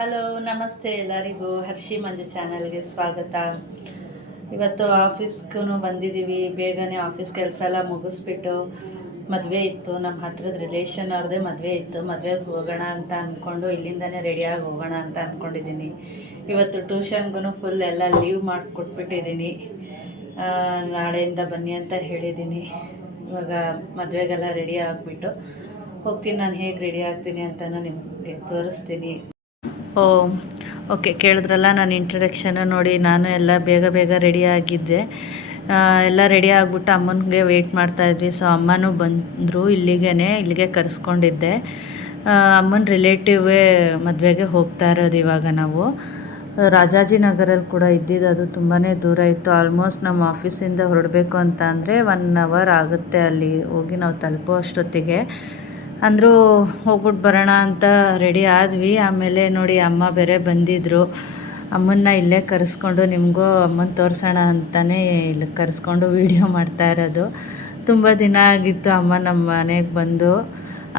Hello ನಮಸ್ತೆ ಎಲ್ಲರಿಗೂ Hershey ಮಂಜು ಚಾನಲ್ಗೆ ಸ್ವಾಗತ. ಇವತ್ತು ಆಫೀಸ್ಗೂ ಬಂದಿದ್ದೀವಿ. ಬೇಗನೆ ಆಫೀಸ್ ಕೆಲಸ ಎಲ್ಲ ಮುಗಿಸ್ಬಿಟ್ಟು ಮದುವೆ ಇತ್ತು, ನಮ್ಮ ಹತ್ರದ ರಿಲೇಷನ್ ಅವ್ರದ್ದೇ ಮದುವೆ ಇತ್ತು. ಮದುವೆಗೆ ಹೋಗೋಣ ಅಂತ ಅಂದ್ಕೊಂಡು ಇಲ್ಲಿಂದನೇ ರೆಡಿಯಾಗಿ ಹೋಗೋಣ ಅಂತ ಅಂದ್ಕೊಂಡಿದ್ದೀನಿ. ಇವತ್ತು ಟ್ಯೂಷನ್ಗೂ ಫುಲ್ ಎಲ್ಲ ಲೀವ್ ಮಾಡಿಕೊಟ್ಬಿಟ್ಟಿದ್ದೀನಿ. ನಾಳೆಯಿಂದ ಬನ್ನಿ ಅಂತ ಹೇಳಿದ್ದೀನಿ. ಇವಾಗ ಮದುವೆಗೆಲ್ಲ ರೆಡಿ ಆಗಿಬಿಟ್ಟು ಹೋಗ್ತೀನಿ. ನಾನು ಹೇಗೆ ರೆಡಿ ಆಗ್ತೀನಿ ಅಂತಲೂ ನಿಮಗೆ ತೋರಿಸ್ತೀನಿ. ಓಕೆ, ಕೇಳಿದ್ರಲ್ಲ ನಾನು ಇಂಟ್ರಡಕ್ಷನ್ ನೋಡಿ. ನಾನು ಎಲ್ಲ ಬೇಗ ರೆಡಿ ಆಗಿದ್ದೆ. ಎಲ್ಲ ರೆಡಿ ಆಗಿಬಿಟ್ಟು ಅಮ್ಮನಿಗೆ ವೆಯ್ಟ್ ಮಾಡ್ತಾಯಿದ್ವಿ. ಸೊ ಅಮ್ಮನೂ ಬಂದರು. ಇಲ್ಲಿಗೆ ಕರೆಸ್ಕೊಂಡಿದ್ದೆ. ಅಮ್ಮನ ರಿಲೇಟಿವೇ ಮದುವೆಗೆ ಹೋಗ್ತಾ ಇರೋದು. ಇವಾಗ ನಾವು ರಾಜಾಜಿನಗರಲ್ಲಿ ಕೂಡ ಇದ್ದಿದ್ದು. ಅದು ತುಂಬಾ ದೂರ ಇತ್ತು. ಆಲ್ಮೋಸ್ಟ್ ನಮ್ಮ ಆಫೀಸಿಂದ ಹೊರಡಬೇಕು ಅಂತ ಅಂದರೆ 1 hour ಆಗುತ್ತೆ ಅಲ್ಲಿ ಹೋಗಿ ನಾವು ತಲುಪೋ ಅಷ್ಟೊತ್ತಿಗೆ. ಅಂದರೂ ಹೋಗ್ಬಿಟ್ಟು ಬರೋಣ ಅಂತ ರೆಡಿ ಆದ್ವಿ. ಆಮೇಲೆ ನೋಡಿ ಅಮ್ಮ ಬೇರೆ ಬಂದಿದ್ದರು. ಅಮ್ಮನ್ನ ಇಲ್ಲೇ ಕರೆಸ್ಕೊಂಡು ನಿಮಗೂ ಅಮ್ಮನ ತೋರಿಸೋಣ ಅಂತಲೇ ಇಲ್ಲಿ ಕರೆಸ್ಕೊಂಡು ವೀಡಿಯೋ ಮಾಡ್ತಾ ಇರೋದು. ತುಂಬ ದಿನ ಆಗಿತ್ತು ಅಮ್ಮ ನಮ್ಮ ಮನೆಗೆ ಬಂದು.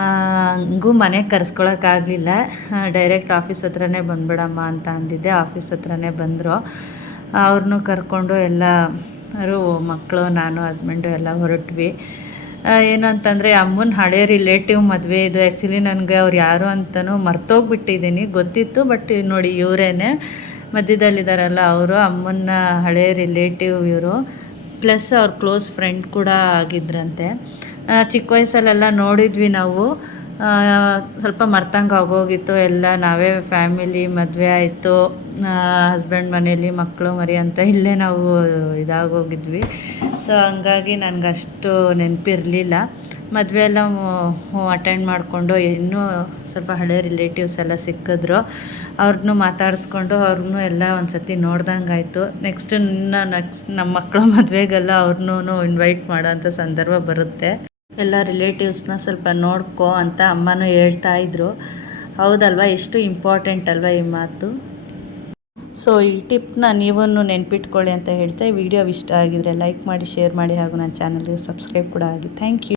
ಹಂಗೂ ಮನೆಗೆ ಕರೆಸ್ಕೊಳಕ್ಕಾಗಲಿಲ್ಲ. ಡೈರೆಕ್ಟ್ ಆಫೀಸ್ ಹತ್ರನೇ ಬಂದ್ಬಿಡಮ್ಮ ಅಂತ ಅಂದಿದ್ದೆ. ಆಫೀಸ್ ಹತ್ರನೇ ಬಂದರು. ಅವ್ರನ್ನೂ ಕರ್ಕೊಂಡು ಎಲ್ಲರೂ ಮಕ್ಕಳು, ನಾನು, ಹಸ್ಬೆಂಡು ಎಲ್ಲ ಹೊರಟ್ವಿ. ಏನು ಅಂತಂದರೆ ಅಮ್ಮನ ಹಳೆ ರಿಲೇಟಿವ್ ಮದುವೆ ಇದು. ಆ್ಯಕ್ಚುಲಿ ನನಗೆ ಅವ್ರು ಯಾರು ಅಂತಲೂ ಮರ್ತೋಗ್ಬಿಟ್ಟಿದ್ದೀನಿ. ಗೊತ್ತಿತ್ತು, ಬಟ್ ನೋಡಿ ಇವರೇ ಮಧ್ಯದಲ್ಲಿದ್ದಾರಲ್ಲ ಅವರು ಅಮ್ಮನ ಹಳೆ ರಿಲೇಟಿವ್ ಇವರು. ಪ್ಲಸ್ ಅವ್ರ ಕ್ಲೋಸ್ ಫ್ರೆಂಡ್ ಕೂಡ ಆಗಿದ್ರಂತೆ. ಚಿಕ್ಕ ವಯಸ್ಸಲ್ಲೆಲ್ಲ ನೋಡಿದ್ವಿ ನಾವು. ಸ್ವಲ್ಪ ಮರ್ತಂಗೆ ಆಗೋಗಿತ್ತು. ಎಲ್ಲ ನಾವೇ ಫ್ಯಾಮಿಲಿ ಮದುವೆ ಆಯಿತು, ಹಸ್ಬೆಂಡ್ ಮನೇಲಿ ಮಕ್ಕಳು ಮರಿ ಅಂತ ಇಲ್ಲೇ ನಾವು ಇದಾಗೋಗಿದ್ವಿ. ಸೊ ಹಂಗಾಗಿ ನನಗಷ್ಟು ನೆನಪಿರಲಿಲ್ಲ. ಮದುವೆ ಎಲ್ಲ ಅಟೆಂಡ್ ಮಾಡಿಕೊಂಡು ಇನ್ನೂ ಸ್ವಲ್ಪ ಹಳೆ ರಿಲೇಟಿವ್ಸ್ ಎಲ್ಲ ಸಿಕ್ಕಿದ್ರು. ಅವ್ರನ್ನೂ ಮಾತಾಡಿಸ್ಕೊಂಡು ಅವ್ರನ್ನೂ ಎಲ್ಲ ಒಂದು ಸತಿ ನೋಡ್ದಂಗೆ ಆಯಿತು. ನೆಕ್ಸ್ಟ್ ನಮ್ಮ ಮಕ್ಕಳು ಮದುವೆಗೆಲ್ಲ ಅವ್ರನ್ನೂ ಇನ್ವೈಟ್ ಮಾಡೋಂಥ ಸಂದರ್ಭ ಬರುತ್ತೆ. ಎಲ್ಲ ರಿಲೇಟಿವ್ಸ್ನ ಸ್ವಲ್ಪ ನೋಡ್ಕೊ ಅಂತ ಅಮ್ಮನೂ ಹೇಳ್ತಾಯಿದ್ರು. ಹೌದಲ್ವ, ಎಷ್ಟು ಇಂಪಾರ್ಟೆಂಟ್ ಅಲ್ವ ಈ ಮಾತು. ಸೊ ಈ ಟಿಪ್ನ ನೀವೂ ನೆನ್ಪಿಟ್ಕೊಳ್ಳಿ ಅಂತ ಹೇಳ್ತಾ, ಈ ವಿಡಿಯೋ ಇಷ್ಟ ಆಗಿದರೆ ಲೈಕ್ ಮಾಡಿ, ಶೇರ್ ಮಾಡಿ, ಹಾಗೂ ನನ್ನ ಚಾನಲ್ಗೆ ಸಬ್ಸ್ಕ್ರೈಬ್ ಕೂಡ ಆಗಿ. Thank you.